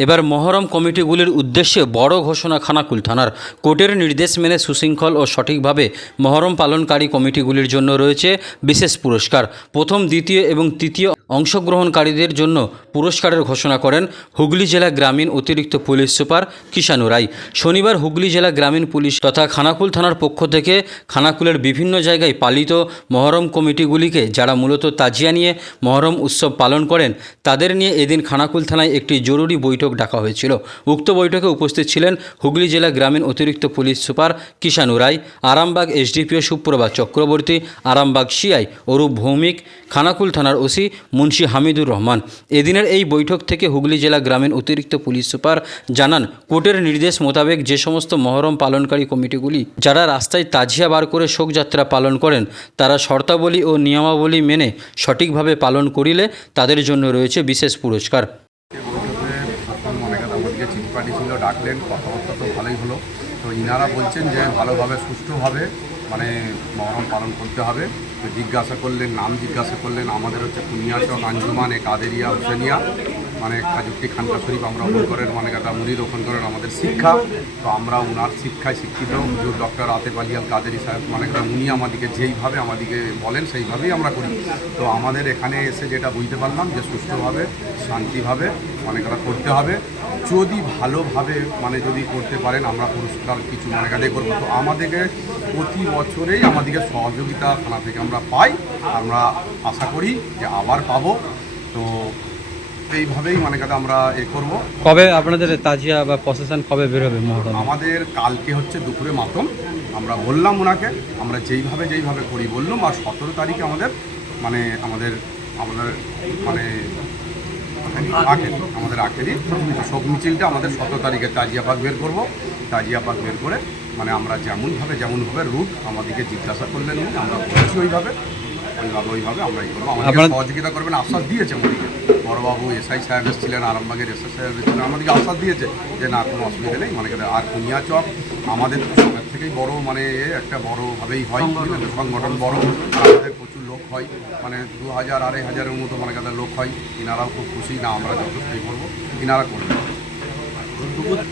এবার মহরম কমিটিগুলির উদ্দেশ্যে বড় ঘোষণা খানাকুল থানার কোর্টের নির্দেশ মেনে সুশৃঙ্খল ও সঠিকভাবে মহরম পালনকারী কমিটিগুলির জন্য রয়েছে বিশেষ পুরস্কার। প্রথম, দ্বিতীয় এবং তৃতীয় অংশগ্রহণকারীদের জন্য পুরস্কারের ঘোষণা করেন হুগলি জেলা গ্রামীণ অতিরিক্ত পুলিশ সুপার কিষানু রায়। শনিবার হুগলি জেলা গ্রামীণ পুলিশ তথা খানাকুল থানার পক্ষ থেকে খানাকুলের বিভিন্ন জায়গায় পালিত মহরম কমিটিগুলিকে যারা মূলত তাজিয়া নিয়ে মহরম উৎসব পালন করেন, তাদের নিয়ে এদিন খানাকুল থানায় একটি জরুরি বৈঠক ডাকা হয়েছিল। উক্ত বৈঠকে উপস্থিত ছিলেন হুগলি জেলা গ্রামীণ অতিরিক্ত police super Kishanu Roy, Arambagh SDPO Suprabha Chakraborty, Arambagh CI Arup Bhowmik, Khanakul থানার ওসি মুন্সি হামিদুর রহমান। এদিনের এই বৈঠক থেকে হুগলি জেলা গ্রামীণ অতিরিক্ত পুলিশ সুপার জানান, কোর্টের নির্দেশ মোতাবেক যে সমস্ত মহরম পালনকারী কমিটিগুলি যারা রাস্তায় তাজিয়া বার করে শোকযাত্রা পালন করেন, তারা শর্তাবলী ও নিয়মাবলী মেনে সঠিকভাবে পালন করিলে তাদের জন্য রয়েছে বিশেষ পুরস্কার। ডাকলেন কথাবার্তা তো ভালোই হলো তো ইনারা বলছেন যে ভালোভাবে সুষ্ঠুভাবে মানে মহরম পালন করতে হবে। জিজ্ঞাসা করলেন, নাম জিজ্ঞাসা করলেন। আমাদের হচ্ছে কুনিয়াচক, আঞ্জুমান এ কাদেরিয়া হুসেনিয়া মানে খাজুক্তি খানকা শরীফ, আমরা ওপেন করেন মানে গাদা মুড়ির ওপেন করেন আমাদের শিক্ষা। তো আমরা ওনার শিক্ষায় শিক্ষিত, হুজুর ডক্টর আতেফ আলী আল কাদেরি সাহেব মানে গাদা উনি আমাদেরকে যেইভাবে আমাদেরকে বলেন, সেইভাবেই আমরা করি। তো আমাদের এখানে এসে যেটা বুঝতে পারলাম যে সুস্থভাবে, শান্তিভাবে মানে গাদা করতে হবে। যদি ভালোভাবে মানে যদি করতে পারেন আমরা পুরস্কার কিছু মানে গাদে করব। তো আমাদেরকে প্রতি বছরেই আমাদেরকে সহযোগিতা থানা থেকে আমরা পাই। আমরা আশা করি যে আবার পাবো। তো এইভাবেই মানে গাদা আমরা এ করব। কবে আপনাদের তাজিয়া বা প্রসেশন কবে বেরোবে মহরম আমাদের কালকে হচ্ছে দুপুরে মাতম। আমরা বললাম ওনাকে আমরা যেইভাবে যেইভাবে করি বললাম আর সতেরো তারিখে আমাদের মানে আমাদের আমাদের মানে আখেরি আমাদের আখেরি। শোক মিছিলটা আমাদের সতেরো তারিখে তাজিয়া পাক বের করব। তাজিয়া পাক বের করে মানে আমরা যেমনভাবে যেমনভাবে রুট আমাদেরকে জিজ্ঞাসা করলেন আমরা বলেছি ওইভাবে। ওইভাবে ওইভাবে আমরা এই করব। আমাদের সহযোগিতা করবেন আশ্বাস দিয়েছে আমাদেরকে বড়বাবু এসআই সাহেব এসেছিলেন আরামবাগের এসআই সাহেব এসেছিলেন আমাদেরকে আশ্বাস দিয়েছে যে না কোনো অসুবিধা নেই। মানে আর কুনিয়া চক আমাদের সবের থেকেই বড় মানে এ একটা বড়োভাবেই হয়। সংগঠন। বড়। আমাদের হয় মানে দু হাজার আড়াই হাজারের মতো মানে কাদের লোক হয় ইনারাও খুব খুশি। না আমরা যথেষ্টই করব। ইনারা করবেন।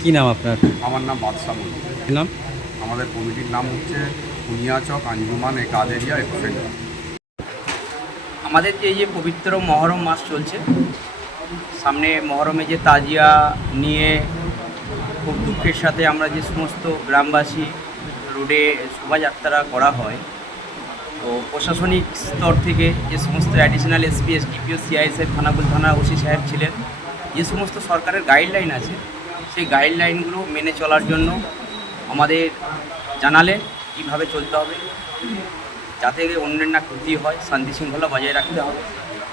কি নাম আপনার? আমার নাম বাদশাহ মন্ডল কি নাম? আমাদের কমিটির নাম হচ্ছে কুনিয়া চক আঞ্জুমান এ কাদেরিয়া একুশে আমাদের যে এই যে পবিত্র মহরম মাস চলছে সামনে মহরমে যে তাজিয়া নিয়ে খুব দুঃখের সাথে আমরা যে সমস্ত গ্রামবাসী রোডে শোভাযাত্রা করা হয় তো প্রশাসনিক স্তর থেকে যে সমস্ত additional SP SDPO CISF Khanakul থানা ওসি সাহেব ছিলেন, যে সমস্ত সরকারের গাইডলাইন আছে, সেই গাইডলাইনগুলো মেনে চলার জন্য আমাদের জানালে কীভাবে চলতে হবে, যাতে অন্যের না ক্ষতি হয়, শান্তি শৃঙ্খলা বজায় রাখতে হবে।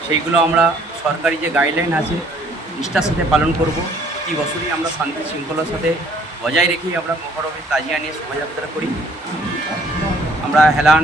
সেইগুলো আমরা সরকারি যে গাইডলাইন আছে, নিষ্ঠার সাথে পালন করব। প্রতি বছরই আমরা শান্তি শৃঙ্খলার সাথে বজায় রেখেই আমরা মহরমের তাজিয়া নিয়ে শোভাযাত্রা করি। আমরা হেলান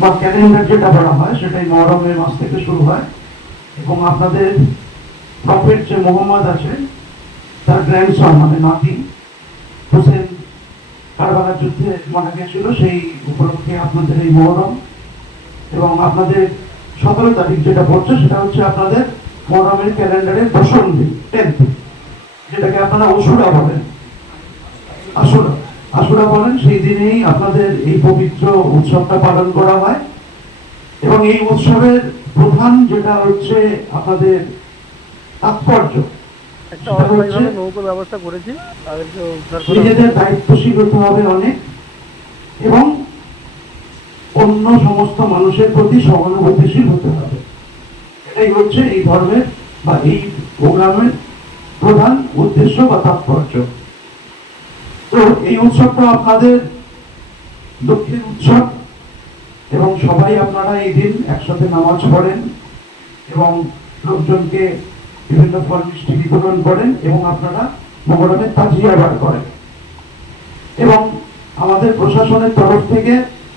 বা ক্যালেন্ডার যেটা বলা হয়, সেটাই মহরমের মাস থেকে শুরু হয়। এবং আপনাদের প্রফেট যে মোহাম্মদ আছে, তার গ্র্যান্ডসন মানে নাতি, হোসেন কারবালার যুদ্ধে মারা গিয়েছিল, সেই উপলক্ষে আপনাদের এই মহরম। এবং আপনাদের সতেরো তারিখ যেটা পড়ছে, সেটা হচ্ছে আপনাদের মহরমের ক্যালেন্ডারের দশম দিন টেন্থ যেটাকে আপনারা অসুরা বলেন। আসুরা। আসুরা বলেন সেই দিনেই আপনাদের এই পবিত্র উৎসবটা পালন করা হয়। এবং এই উৎসবের প্রধান যেটা হচ্ছে আপনাদের তাৎপর্য নিজেদের দায়িত্বশীল হতে হবে অনেক। এবং অন্য সমস্ত মানুষের প্রতি সহানুভূতিশীল হতে হবে। এটাই হচ্ছে এই ধর্মের বা এই প্রোগ্রামের প্রধান উদ্দেশ্য বা তাৎপর্য। এই উৎসবটা আপনাদের উৎসব এবং সবাই আপনারা এই দিন একসাথে নামাজ পড়েন এবং লোকজনকে বিভিন্ন ফল মিষ্টি বিতরণ করেন এবং আপনারা করেন। আমাদের প্রশাসনের তরফ থেকে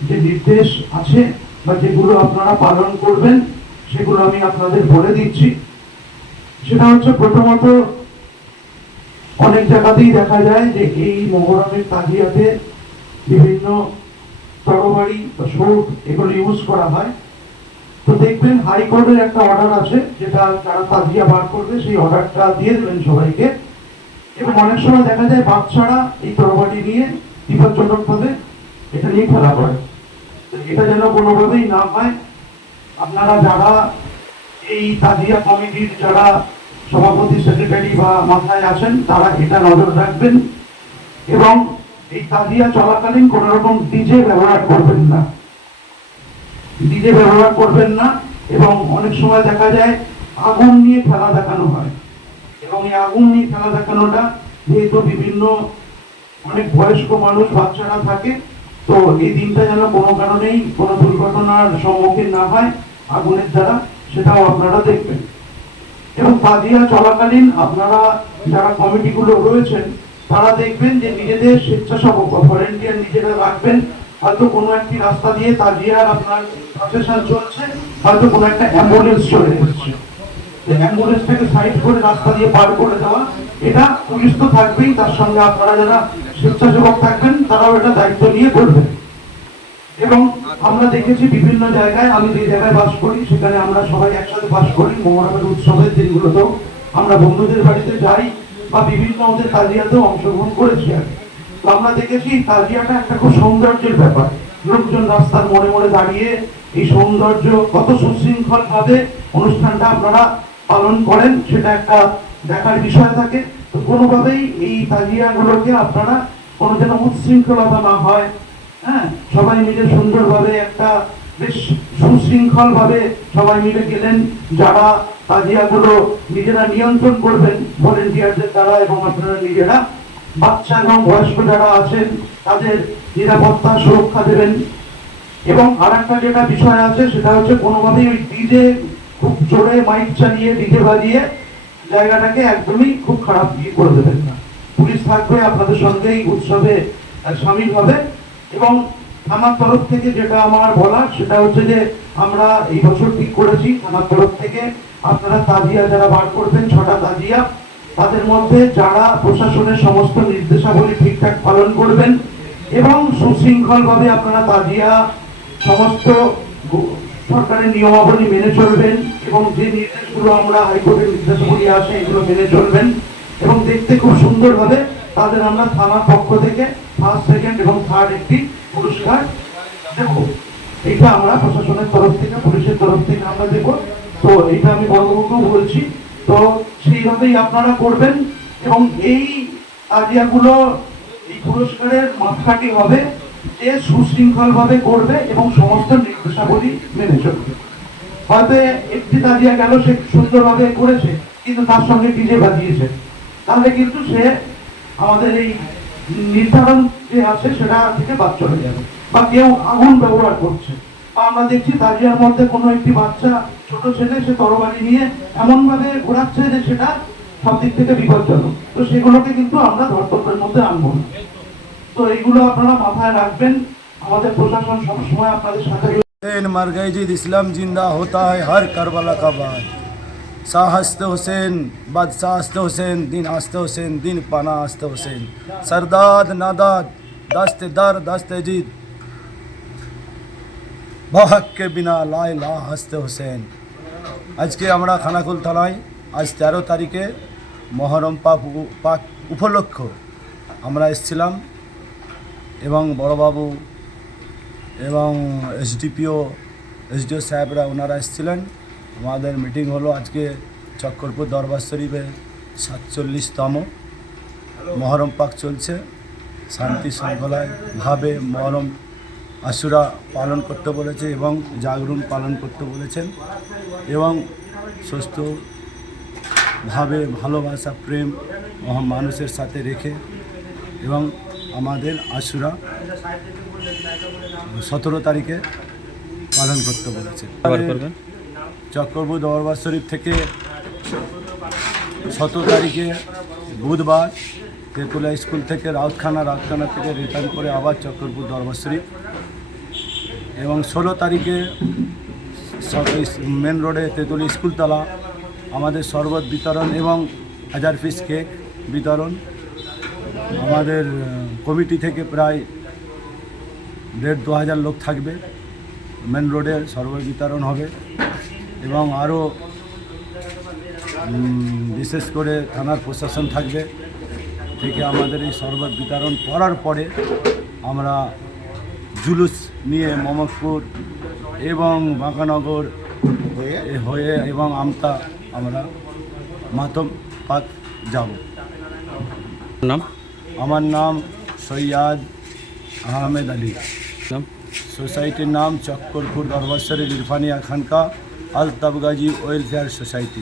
যে নির্দেশ আছে বা যেগুলো আপনারা পালন করবেন, সেগুলো আমি আপনাদের বলে দিচ্ছি। সেটা হচ্ছে প্রথমত অনেক জায়গাতেই দেখা যায় যে এই মহরমের তাজিয়াতে বিভিন্ন তরবারি বা শোট এগুলো ইউজ করা হয়। তো দেখবেন হাইকোর্টের একটা অর্ডার আছে, যেটা যারা তাজিয়া বার করবে, সেই অর্ডারটা দিয়ে দেবেন সবাইকে। এবং অনেক সময় দেখা যায় বাচ্চারা এই তরবারি নিয়ে বিপজ্জনক ভাবে এটা নিয়ে খেলা করে। এটা যেন কোনোভাবেই না হয়। আপনারা যারা এই তাজিয়া কমিটির যারা সভাপতি সেক্রেটারি বা মাথায় আসেন, তারা এটা নজর রাখবেন এবং এই তাজিয়া চলাকালীন কোন রকম ডিজে ব্যবহার করবেন না। ডিজে ব্যবহার করবেন না এবং অনেক সময় দেখা যায় আগুন নিয়ে খেলা দেখানো হয় এবং এই আগুন নিয়ে খেলা দেখানোটা যেহেতু বিভিন্ন অনেক বয়স্ক মানুষ, বাচ্চারা থাকে, তো এই দিনটা যেন কোনো কারণেই কোনো দুর্ঘটনার সম্মুখীন না হয় আগুনের দ্বারা, সেটাও আপনারা দেখবেন। এবং তাজিয়া চলাকালীন আপনারা যারা কমিটিগুলো রয়েছেন, তারা দেখবেন যে নিজেদের স্বেচ্ছাসেবক বা ভলেন্টিয়ার নিজেরা রাখবেন। হয়তো কোনো একটি রাস্তা দিয়ে তাজিয়ার আপনার প্রসেশন চলছে, হয়তো কোনো একটা অ্যাম্বুলেন্স চলে এসেছে। অ্যাম্বুলেন্সটাকে সাইড করে রাস্তা দিয়ে পার করে দেওয়া, এটা পুলিশ তো থাকবেই, তার সঙ্গে আপনারা যারা স্বেচ্ছাসেবক থাকবেন, তারাও এটা দায়িত্ব নিয়ে করবেন। এবং আমরা দেখেছি বিভিন্ন জায়গায়, আমি যে জায়গায় বাস করি, সেখানে আমরা সবাই একসাথে বাস করি মহরমের উৎসবের দিনগুলোতেও। আমরা বন্ধুদের বাড়িতে যাই বা বিভিন্ন ওদের তাজিয়াতেও অংশগ্রহণ করেছি আর। তো আমরা দেখেছি তাজিয়াটা একটা খুব সৌন্দর্যের ব্যাপার। লোকজন রাস্তার মনে মনে দাঁড়িয়ে এই সৌন্দর্য কত সুশৃঙ্খল ভাবে অনুষ্ঠানটা আপনারা পালন করেন, সেটা একটা দেখার বিষয় থাকে। তো কোনোভাবেই এই তাজিয়াগুলোকে আপনারা কোনো যেন উচ্ছৃঙ্খলতা না হয় হ্যাঁ সবাই মিলে সুন্দরভাবে একটা বেশ সুশৃঙ্খল ভাবে সবাই মিলে গেলেন। যারা তাজিয়াগুলো নিজেরা নিয়ন্ত্রণ করবেন, ভলেন্টিয়ারদের দ্বারা এবং আপনারা নিজেরা, বাচ্চা এবং বয়স্ক যারা আছেন, তাদের নিরাপত্তা সুরক্ষা দেবেন। এবং আর একটা যেটা বিষয় আছে, সেটা হচ্ছে কোনোভাবেই ওই ডিজে খুব জোরে মাইক চালিয়ে ডিজে বাজিয়ে জায়গাটাকে একদমই খুব খারাপ ইয়ে করে দেবেন না। পুলিশ থাকবে, আপনাদের সঙ্গে এই উৎসবে সামিল হবে। এবং আমার তরফ থেকে যেটা আমার বলার, সেটা হচ্ছে যে আমরা এই বছর ঠিক করেছি। থানার তরফ থেকে আপনারা তাজিয়া যারা বার করবেন, ছটা তাজিয়া, তাদের মধ্যে যারা প্রশাসনের সমস্ত নির্দেশাবলী ঠিকঠাক পালন করবেন এবং সুশৃঙ্খলভাবে আপনারা তাজিয়া সমস্ত সরকারের নিয়মাবলী মেনে চলবেন এবং যে নির্দেশগুলো আমরা হাইকোর্টের নির্দেশাবলী আসে, এগুলো মেনে চলবেন এবং দেখতে খুব সুন্দরভাবে তাদের আমরা থানার পক্ষ থেকে ফার্স্ট, সেকেন্ড এবং থার্ড একটি পুরস্কার দেব এটা আমরা প্রশাসনের তরফ থেকে, পুলিশের তরফ থেকে আমরা দেব তো এটা আমি বঙ্গবন্ধু বলছি। তো সেইভাবেই আপনারা করবেন এবং এই আইডিয়াগুলো এই পুরস্কারের মাত্রাটি হবে যে সুশৃঙ্খল ভাবে করবে এবং সমস্ত নির্দেশাবলী মেনে চলবে। হয়তো একটি তাজিয়া গেল, সে সুন্দরভাবে করেছে, কিন্তু তার সঙ্গে ডিজে বাজিয়েছে। তাহলে কিন্তু সে আমাদের এই নির্ধারণ যে আছে সেটা থেকে বাদ চলে যাবে। বা কেউ আগুন ব্যবহার করছে। আমরা দেখছি তাজিয়ার মধ্যে কোনো একটি বাচ্চা, ছোট ছেলে, সে তরবারি নিয়ে এমনভাবে ঘোরাচ্ছে যে সেটা সব দিক থেকে বিপজ্জনক। তো সেগুলোকে কিন্তু আমরা ধর্তব্যের মধ্যে আনব না। তো এইগুলো আপনারা মাথায় রাখবেন। আমাদের প্রশাসন সবসময় আপনাদের সাথে মার্গাইজিদ ইসলাম জিন্দা হতা হয় হর কারবালা কাবাদ শাহ হাসতে হোসেন, বাদশাহ আস্তে হোসেন, দিন আস্তে হোসেন, দিন পানা আস্তে হোসেন। সরদাদ, নাদাদ, দাস্তে দার, দাস্তে জিদ। বহাককে বিনা লাই লা হাসতে হোসেন। আজকে আমরা খানাকুল থানায়, আজ তেরো তারিখে মহরম পাক পাক উপলক্ষ আমরা এসছিলাম এবং বড়বাবু এবং এসডিপিও, এসডিও সাহেবরা ওনারা এসছিলেন। আমাদের মিটিং হলো আজকে চক্করপুর দরবার শরীফে সাতচল্লিশতম। মহরম পাক চলছে। শান্তি শৃঙ্খলায় ভাবে মহরম আশুরা পালন করতে বলেছে এবং জাগরণ পালন করতে বলেছেন এবং সুস্থভাবে ভালোবাসা, প্রেম মানুষের সাথে রেখে এবং আমাদের আশুরা সতেরো তারিখে পালন করতে বলেছে। চক্রবুদ দরবার শরীফ থেকে সতেরো তারিখে বুধবার তেঁতুলা স্কুল থেকে রাউতখানা রাউতখানা থেকে রিটার্ন করে আবার চক্রপুর দরবার শরীফ। এবং ষোলো তারিখে মেন রোডে তেঁতুলি স্কুলতলা আমাদের শরবত বিতরণ এবং হাজার পিস কেক বিতরণ। আমাদের কমিটি থেকে প্রায় দেড় দু হাজার লোক থাকবে। মেন রোডে শরবত বিতরণ হবে। এবং আরও বিশেষ করে থানার প্রশাসন থাকবে থেকে আমাদের এই শরবত বিতরণ করার পরে আমরা জুলুস নিয়ে মোহাম্মদপুর এবং বাঁকানগর হয়ে হয়ে এবং আমতা আমরা মাতম পাক যাব। নাম? আমার নাম সৈয়াদ আহমেদ আলী। নাম? সোসাইটির নাম চক্করপুর দরবার শরীফ ইরফানিয়া খানকা। Altabgazi welfare society.